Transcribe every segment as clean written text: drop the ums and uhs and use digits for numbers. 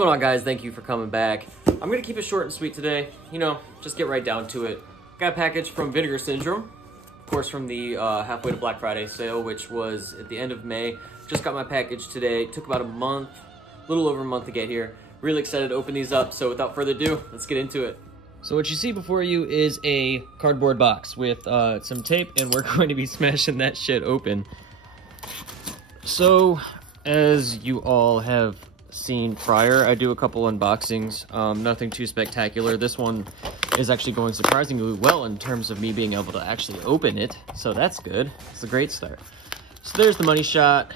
going on, guys? Thank you for coming back. I'm going to keep it short and sweet today. You know, just get right down to it. Got a package from Vinegar Syndrome, of course, from the halfway to Black Friday sale, which was at the end of May. Just got my package today. Took about a month, a little over a month to get here. Really excited to open these up, so without further ado, let's get into it. So what you see before you is a cardboard box with some tape, and we're going to be smashing that shit open. So, as you all have seen prior, I do a couple unboxings, nothing too spectacular. This one is actually going surprisingly well in terms of me being able to actually open it, so that's good. It's a great start. So there's the money shot.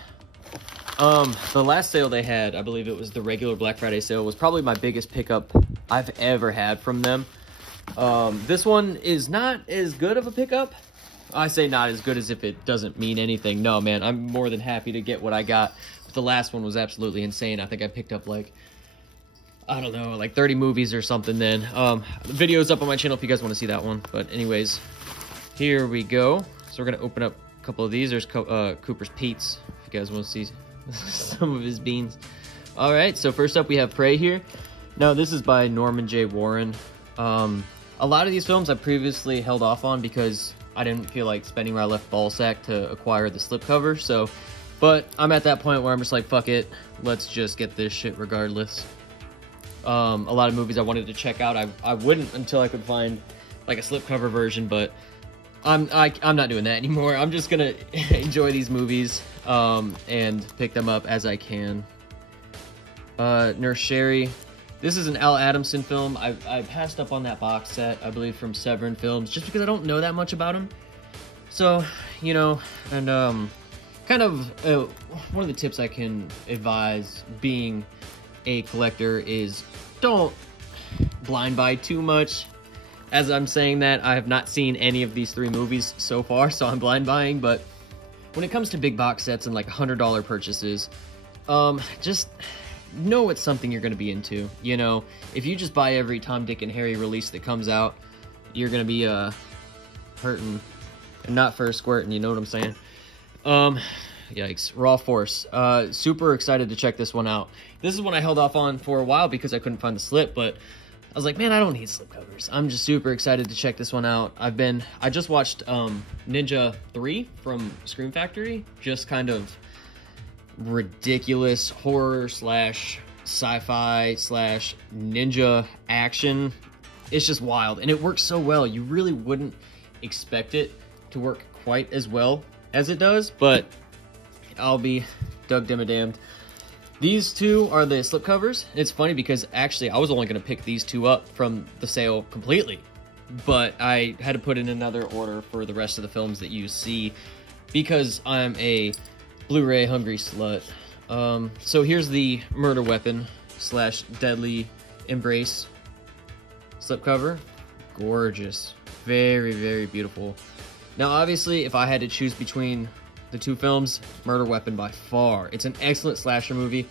The last sale they had, I believe it was the regular Black Friday sale, was probably my biggest pickup I've ever had from them. This one is not as good of a pickup. I say not as good as if it doesn't mean anything. No, man, I'm more than happy to get what I got. The last one was absolutely insane. I think I picked up like, I don't know, like 30 movies or something then. The video's up on my channel if you guys want to see that one. But anyways, here we go. So we're going to open up a couple of these. There's Cooper's Pete's, if you guys want to see some of his beans. All right, so first up we have Prey here. Now this is by Norman J. Warren. A lot of these films I previously held off on because I didn't feel like spending where I left Ballsack to acquire the slipcover, so... But I'm at that point where I'm just like, fuck it, let's just get this shit regardless. A lot of movies I wanted to check out, I wouldn't until I could find like a slipcover version, but I'm not doing that anymore. I'm just gonna enjoy these movies and pick them up as I can. Nurse Sherry. This is an Al Adamson film. I passed up on that box set, I believe, from Severin Films, just because I don't know that much about him. So, you know, and kind of one of the tips I can advise being a collector is don't blind buy too much. As I'm saying that, I have not seen any of these three movies so far, so I'm blind buying, but when it comes to big box sets and like $100 purchases, just know it's something you're going to be into. You know, if you just buy every Tom, Dick, and Harry release that comes out, you're going to be hurting and not for a squirting, you know what I'm saying? Yikes. Raw Force. Super excited to check this one out. This is one I held off on for a while because I couldn't find the slip, but I was like, man, I don't need slip covers. I'm just super excited to check this one out. I just watched Ninja 3 from Scream Factory. Just kind of ridiculous horror slash sci-fi slash ninja action. It's just wild, and it works so well. You really wouldn't expect it to work quite as well as it does, but I'll be Doug Dimmadamned. These two are the slipcovers. It's funny because actually I was only going to pick these two up from the sale completely, but I had to put in another order for the rest of the films that you see because I'm a Blu-ray hungry slut. So here's the Murder Weapon slash Deadly Embrace slipcover. Gorgeous. Very, very beautiful. Now, obviously, if I had to choose between the two films, Murder Weapon by far. It's an excellent slasher movie.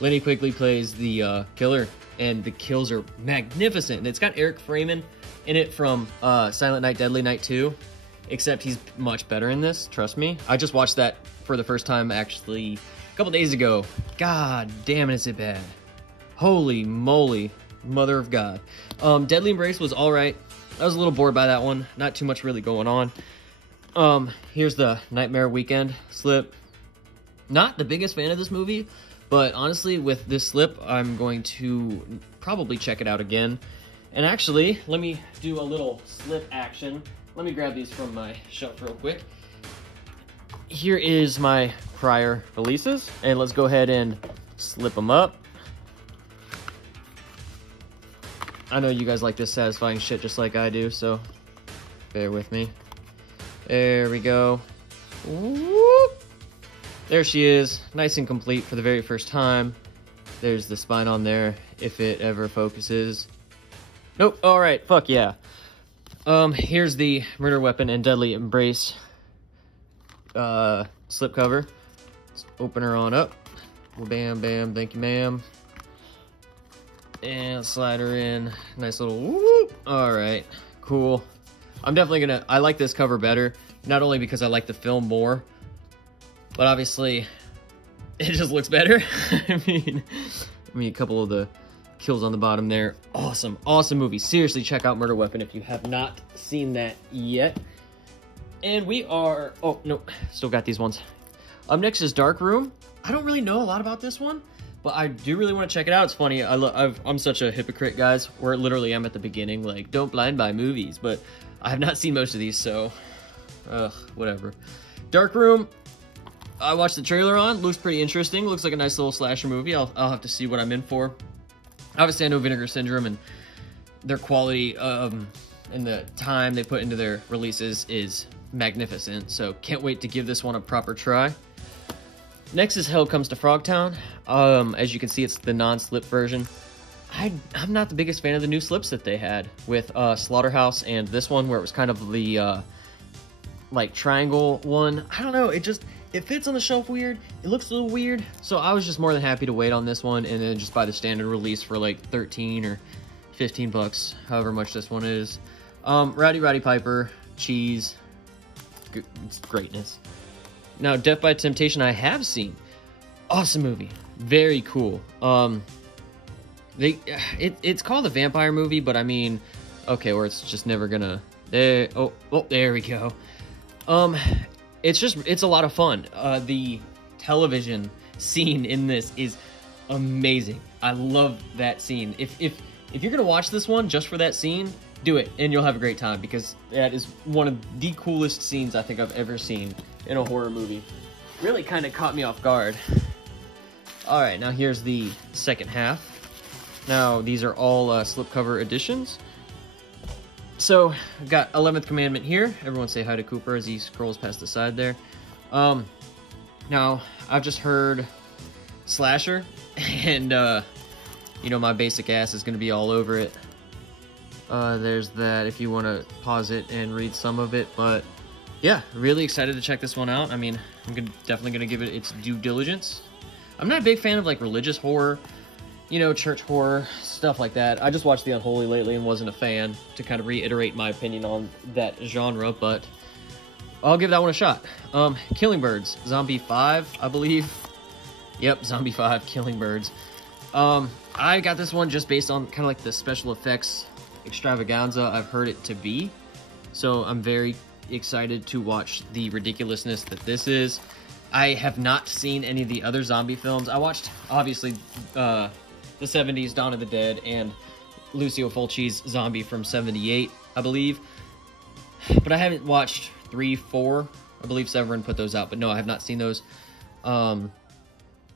Lenny Quigley plays the killer, and the kills are magnificent. And it's got Eric Freeman in it from Silent Night, Deadly Night 2, except he's much better in this, trust me. I just watched that for the first time, actually, a couple days ago. God damn it, is it bad. Holy moly, mother of God. Deadly Embrace was alright. I was a little bored by that one. Not too much really going on. Here's the Nightmare Weekend slip. Not the biggest fan of this movie, but honestly, with this slip, I'm going to probably check it out again. And actually, let me do a little slip action. Let me grab these from my shelf real quick. Here is my prior releases, and let's go ahead and slip them up. I know you guys like this satisfying shit just like I do, so bear with me. There we go. Whoop. There she is, nice and complete for the very first time. There's the spine on there, if it ever focuses. Nope, alright, fuck yeah. Here's the Murder Weapon and Deadly Embrace slipcover. Let's open her on up. Bam, bam, thank you, ma'am. And slide her in. Nice little whoop. Alright, cool. I'm definitely gonna, I like this cover better, not only because I like the film more, but obviously it just looks better. I mean, I mean, a couple of the kills on the bottom there. Awesome, awesome movie. Seriously, check out Murder Weapon if you have not seen that yet. And we are... Oh, no, still got these ones. Up next is Dark Room. I don't really know a lot about this one, but I do really want to check it out. It's funny, I'm such a hypocrite, guys, where literally I'm at the beginning, like, don't blind buy movies, but I have not seen most of these, so... whatever. Dark Room, I watched the trailer on. Looks pretty interesting. Looks like a nice little slasher movie. I'll have to see what I'm in for. Obviously, I know Vinegar Syndrome and their quality and the time they put into their releases is magnificent, so can't wait to give this one a proper try. Next is Hell Comes to Frogtown. As you can see, it's the non-slip version. I'm not the biggest fan of the new slips that they had with Slaughterhouse and this one, where it was kind of the like triangle one. I don't know, it fits on the shelf weird. It looks a little weird, so I was just more than happy to wait on this one and then just buy the standard release for like 13 or 15 bucks, however much this one is. Rowdy Piper, cheese, it's greatness. Now, Death by Temptation I have seen. Awesome movie, very cool. It's called a vampire movie, but I mean, okay, or it's just never gonna. There we go. It's a lot of fun. The television scene in this is amazing. I love that scene. If you're gonna watch this one just for that scene, do it, and you'll have a great time, because that is one of the coolest scenes I think I've ever seen in a horror movie. Really kind of caught me off guard. Alright, now here's the second half. Now, these are all slipcover editions. So, I've got 11th Commandment here. Everyone say hi to Cooper as he scrolls past the side there. Now, I've just heard Slasher, and, you know, my basic ass is going to be all over it. There's that if you want to pause it and read some of it, but yeah, really excited to check this one out. I mean, I'm definitely going to give it its due diligence. I'm not a big fan of like religious horror, you know, church horror, stuff like that. I just watched The Unholy lately and wasn't a fan, to kind of reiterate my opinion on that genre, but I'll give that one a shot. Killing Birds, Zombie 5, I believe. Yep, Zombie 5, Killing Birds. I got this one just based on kind of like the special effects extravaganza I've heard it to be, so I'm very excited to watch the ridiculousness that this is. I have not seen any of the other zombie films. I watched, obviously, the 70s Dawn of the Dead and Lucio Fulci's Zombie from 78, I believe, but I haven't watched 3, 4. I believe Severin put those out, but no, I have not seen those.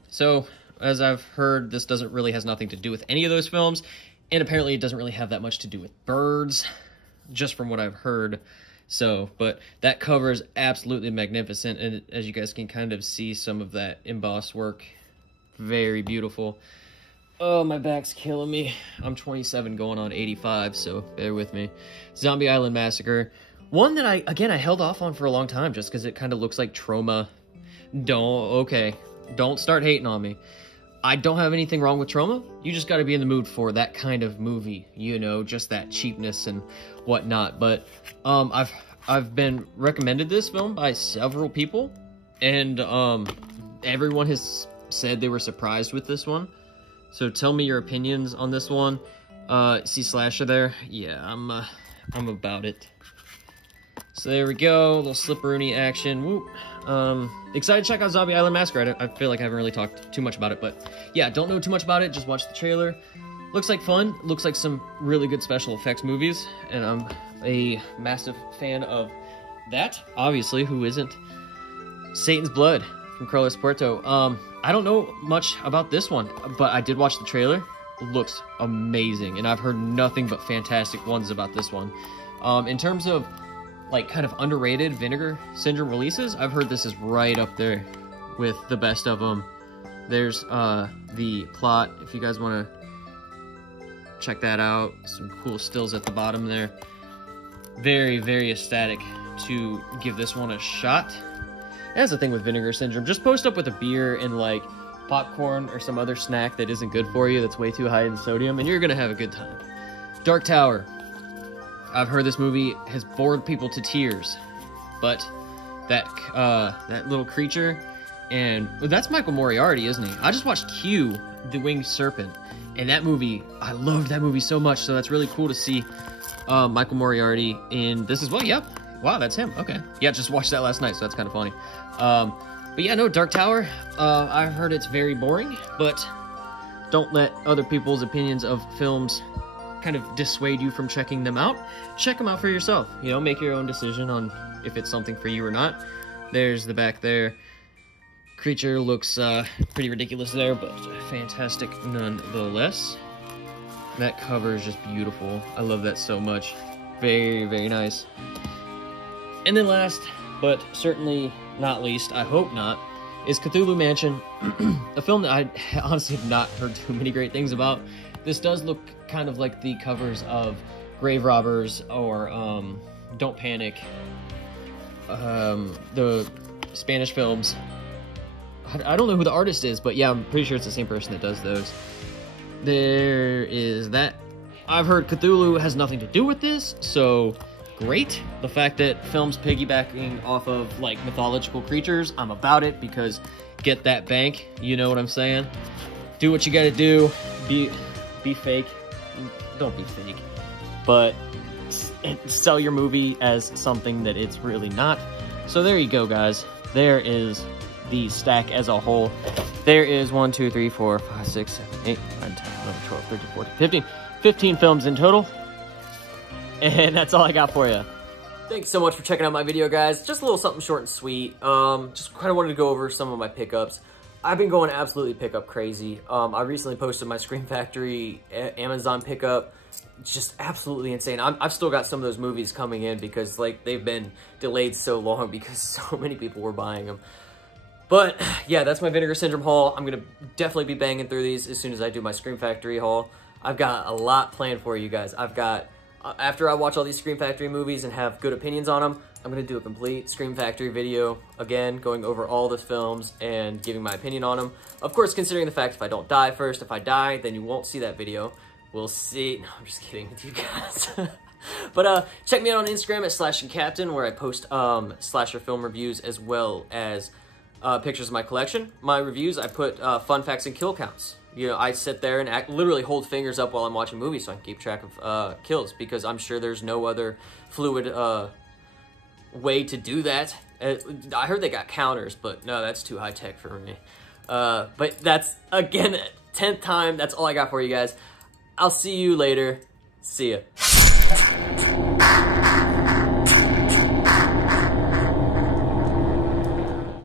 So, as I've heard, this has nothing to do with any of those films, and apparently it doesn't really have that much to do with birds, just from what I've heard. So, but that cover is absolutely magnificent, and as you guys can kind of see some of that embossed work, very beautiful. Oh, my back's killing me. I'm 27 going on 85, so bear with me. Zombie Island Massacre. One that I held off on for a long time just because it kind of looks like Trauma. Don't start hating on me. I don't have anything wrong with Trauma. You just got to be in the mood for that kind of movie, you know, just that cheapness and whatnot. But I've been recommended this film by several people, and everyone has said they were surprised with this one. So tell me your opinions on this one. See Slasher there? Yeah, I'm about it. So there we go, a little slipperoony action. Whoop. Excited to check out Zombie Island Massacre. I feel like I haven't really talked too much about it, but yeah, don't know too much about it. Just watch the trailer. Looks like fun. Looks like some really good special effects movies, and I'm a massive fan of that. Obviously, who isn't? Satan's Blood from Carlos Puerto. I don't know much about this one, but I did watch the trailer. It looks amazing, and I've heard nothing but fantastic ones about this one. In terms of like kind of underrated Vinegar Syndrome releases, I've heard this is right up there with the best of them. There's the plot, if you guys want to check that out. Some cool stills at the bottom there. Very, very ecstatic to give this one a shot. That's the thing with Vinegar Syndrome. Just post up with a beer and like popcorn or some other snack that isn't good for you, that's way too high in sodium, and you're gonna have a good time. Dark Tower. I've heard this movie has bored people to tears, but that little creature And well, that's Michael Moriarty, isn't he? I just watched Q, The Winged Serpent, and that movie, I loved that movie so much, so that's really cool to see Michael Moriarty in this as well. Yep. Wow, that's him. Okay. Yeah, just watched that last night, so that's kind of funny. But yeah, no, Dark Tower, I've heard it's very boring, but don't let other people's opinions of films kind of dissuade you from checking them out. Check them out for yourself. You know, make your own decision on if it's something for you or not. There's the back there. Creature looks pretty ridiculous there, but fantastic nonetheless. That cover is just beautiful. I love that so much. Very, very nice. And then last, but certainly not least, I hope not, is Cthulhu Mansion, a film that I honestly have not heard too many great things about. This does look kind of like the covers of Grave Robbers or Don't Panic, the Spanish films. I don't know who the artist is, but yeah, I'm pretty sure it's the same person that does those. There is that. I've heard Cthulhu has nothing to do with this, so great. The fact that films piggybacking off of like mythological creatures, I'm about it, because get that bank, you know what I'm saying? Do what you gotta do. Be fake. Don't be fake. But sell your movie as something that it's really not. So there you go, guys. There is the stack as a whole. There is 1, 2, 3, 4, 5, 6, 7, 8, 9, 10, 11, 12, 13, 14, 15 films in total. And that's all I got for you. Thanks so much for checking out my video, guys. Just a little something short and sweet. Just kind of wanted to go over some of my pickups. I've been going absolutely pickup crazy. I recently posted my Scream Factory Amazon pickup. Just absolutely insane. I've still got some of those movies coming in because like they've been delayed so long because so many people were buying them. But yeah, that's my Vinegar Syndrome haul. I'm gonna definitely be banging through these as soon as I do my Scream Factory haul. I've got a lot planned for you guys. I've got, after I watch all these Scream Factory movies and have good opinions on them, I'm gonna do a complete Scream Factory video, again, going over all the films and giving my opinion on them. Of course, considering the fact if I don't die first, if I die, then you won't see that video. We'll see. No, I'm just kidding with you guys. But check me out on Instagram at SlashinCaptain, where I post slasher film reviews as well as pictures of my collection. My reviews, I put fun facts and kill counts. You know, I sit there and literally hold fingers up while I'm watching movies so I can keep track of kills, because I'm sure there's no other fluid way to do that. I heard they got counters, but no, that's too high tech for me. But that's, again, 10th time. That's all I got for you guys. I'll see you later. See ya.